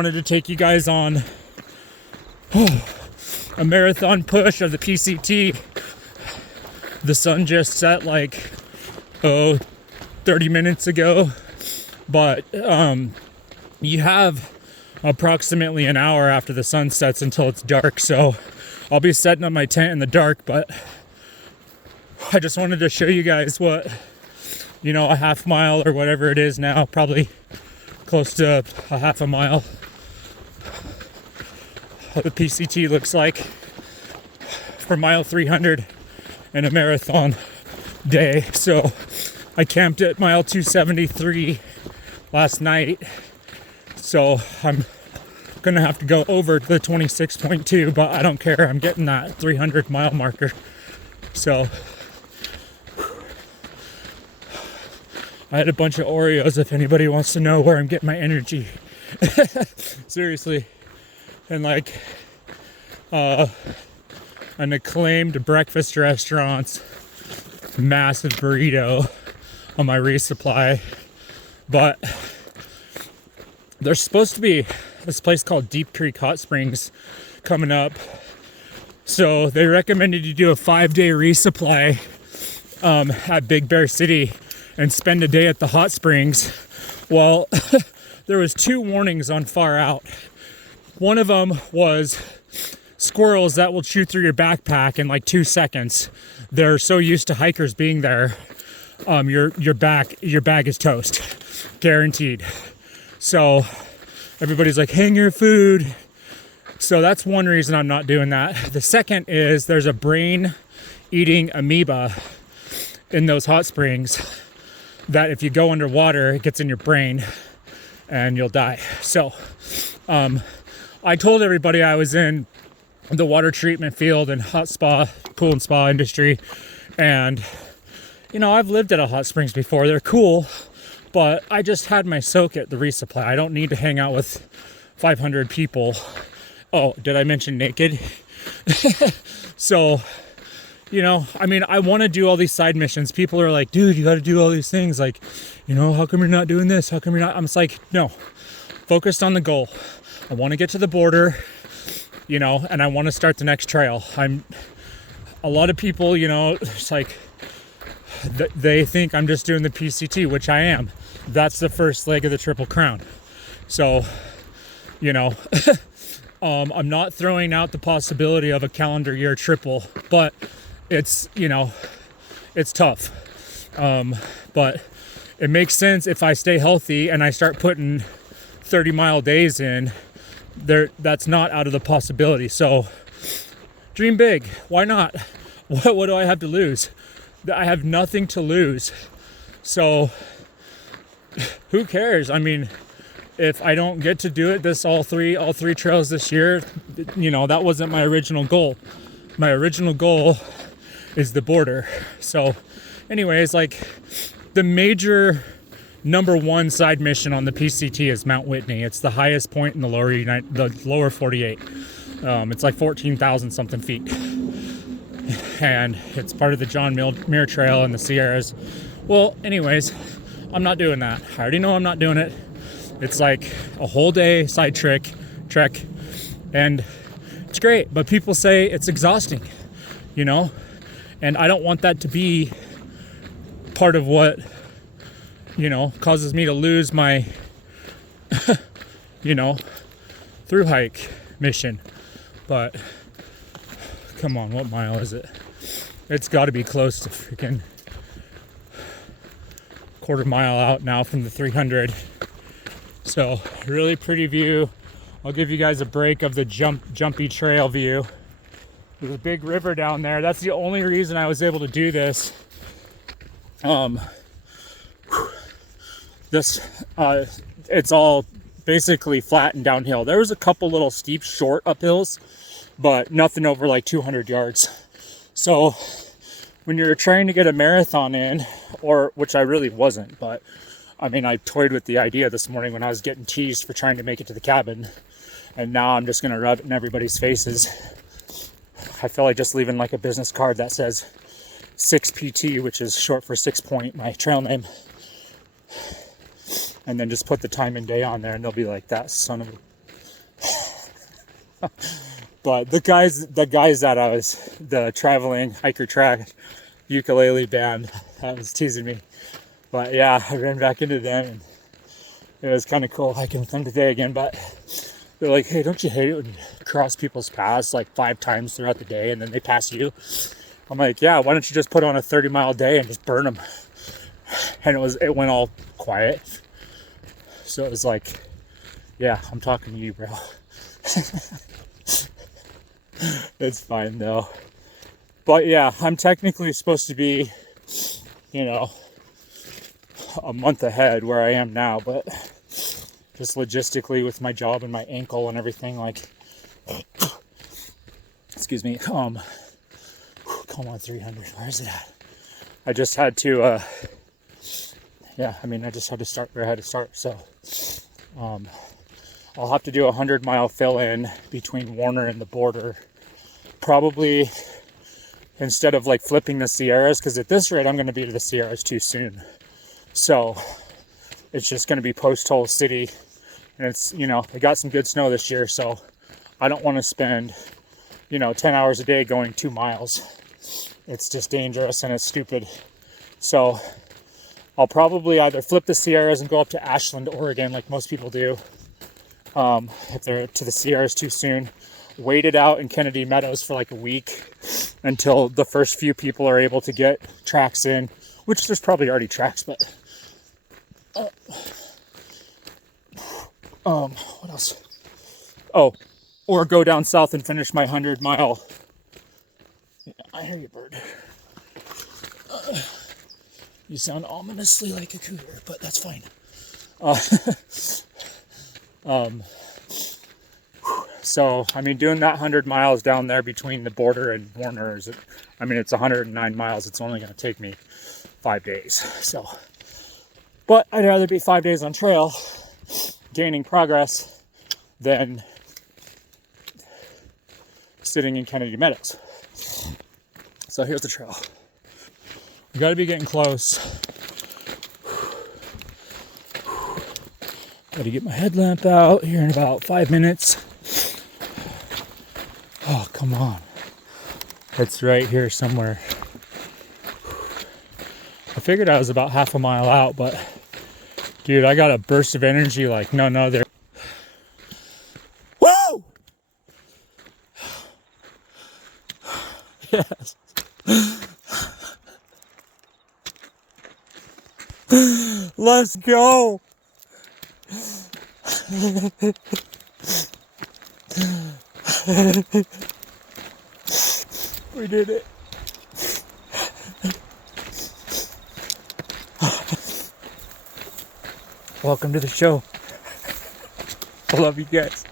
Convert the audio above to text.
Wanted to take you guys on a marathon push of the PCT. The sun just set like 30 minutes ago, but you have approximately an hour after the sun sets until it's dark, so I'll be setting up my tent in the dark. But I just wanted to show you guys what, you know, a half mile or whatever it is now, probably close to a half a mile, how the PCT looks like for mile 300 in a marathon day. So I camped at mile 273 last night, so I'm gonna have to go over to the 26.2, but I don't care. I'm getting that 300 mile marker. So I had a bunch of Oreos if anybody wants to know where I'm getting my energy. Seriously. And like an acclaimed breakfast restaurant's massive burrito on my resupply. But there's supposed to be this place called Deep Creek Hot Springs coming up, so they recommended you do a 5-day resupply at Big Bear City and spend a day at the hot springs. Well, there was 2 warnings on far out. One of them was squirrels that will chew through your backpack in like 2 seconds. They're so used to hikers being there, your bag is toast, guaranteed. So everybody's like, hang your food. So that's one reason I'm not doing that. The second is there's a brain-eating amoeba in those hot springs that if you go underwater, it gets in your brain and you'll die. So I told everybody I was in the water treatment field and hot spa, pool and spa industry. And, you know, I've lived at a hot springs before. They're cool, but I just had my soak at the resupply. I don't need to hang out with 500 people. Oh, did I mention naked? So, you know, I mean, I want to do all these side missions. People are like, dude, you got to do all these things. Like, you know, how come you're not doing this? How come you're not? I'm just like, no, focused on the goal. I want to get to the border, you know, and I want to start the next trail. A lot of people, you know, it's like, they think I'm just doing the PCT, which I am. That's the first leg of the Triple Crown. So, you know, I'm not throwing out the possibility of a calendar year triple, but it's, you know, it's tough. But it makes sense if I stay healthy and I start putting 30-mile days in. That's not out of the possibility. So dream big. Why not? What do I have to lose? I have nothing to lose. So who cares? I mean, if I don't get to do it all three trails this year, you know, that wasn't my original goal. My original goal is the border. So anyways, like the major number 1 side mission on the PCT is Mount Whitney. It's the highest point in the lower 48. It's like 14,000 something feet. And it's part of the John Muir Trail in the Sierras. Well, anyways, I'm not doing that. I already know I'm not doing it. It's like a whole day side trek, and it's great. But people say it's exhausting, you know? And I don't want that to be part of what, you know, causes me to lose my, you know, through hike mission. But come on, what mile is it? It's got to be close to freaking quarter mile out now from the 300. So really pretty view. I'll give you guys a break of the jumpy trail view. There's a big river down there. That's the only reason I was able to do this. It's all basically flat and downhill. There was a couple little steep short uphills, but nothing over like 200 yards. So when you're trying to get a marathon in, or which I really wasn't, but I mean, I toyed with the idea this morning when I was getting teased for trying to make it to the cabin, and now I'm just gonna rub it in everybody's faces. I feel like just leaving like a business card that says 6PT, which is short for 6 point, my trail name, and then just put the time and day on there, and they'll be like, that son of a But the guys that I was, the traveling hiker track ukulele band, that was teasing me. But yeah, I ran back into them and it was kind of cool hiking with them today again. But they're like, hey, don't you hate it when you cross people's paths like 5 times throughout the day and then they pass you? I'm like, yeah, why don't you just put on a 30-mile day and just burn them? And it went all quiet. So it was like, yeah, I'm talking to you, bro. It's fine though. But yeah, I'm technically supposed to be, you know, a month ahead where I am now, but just logistically with my job and my ankle and everything, like, excuse me, come on, 300, where is it at? I just had to, I just had to start where I had to start, so, I'll have to do a 100-mile fill-in between Warner and the border, probably instead of like flipping the Sierras, because at this rate I'm going to be to the Sierras too soon. So it's just going to be post Hull City, and it's, you know, they got some good snow this year, so I don't want to spend, 10 hours a day going 2 miles. It's just dangerous and it's stupid. So I'll probably either flip the Sierras and go up to Ashland, Oregon, like most people do, if they're to the Sierras too soon. Wait it out in Kennedy Meadows for like a week until the first few people are able to get tracks in, which there's probably already tracks, but what else? Oh, or go down south and finish my 100-mile. Yeah, I hear you, bird. You sound ominously like a cooter, but that's fine. So, doing that 100 miles down there between the border and Warner it's 109 miles. It's only going to take me 5 days. So, but I'd rather be 5 days on trail, gaining progress, than sitting in Kennedy Meadows. So here's the trail. We got to be getting close. Got to get my headlamp out here in about 5 minutes. Oh, come on. It's right here somewhere. I figured I was about half a mile out, but dude, I got a burst of energy like no other. Woo! Yes. Let's go. We did it. Welcome to the show. I love you guys.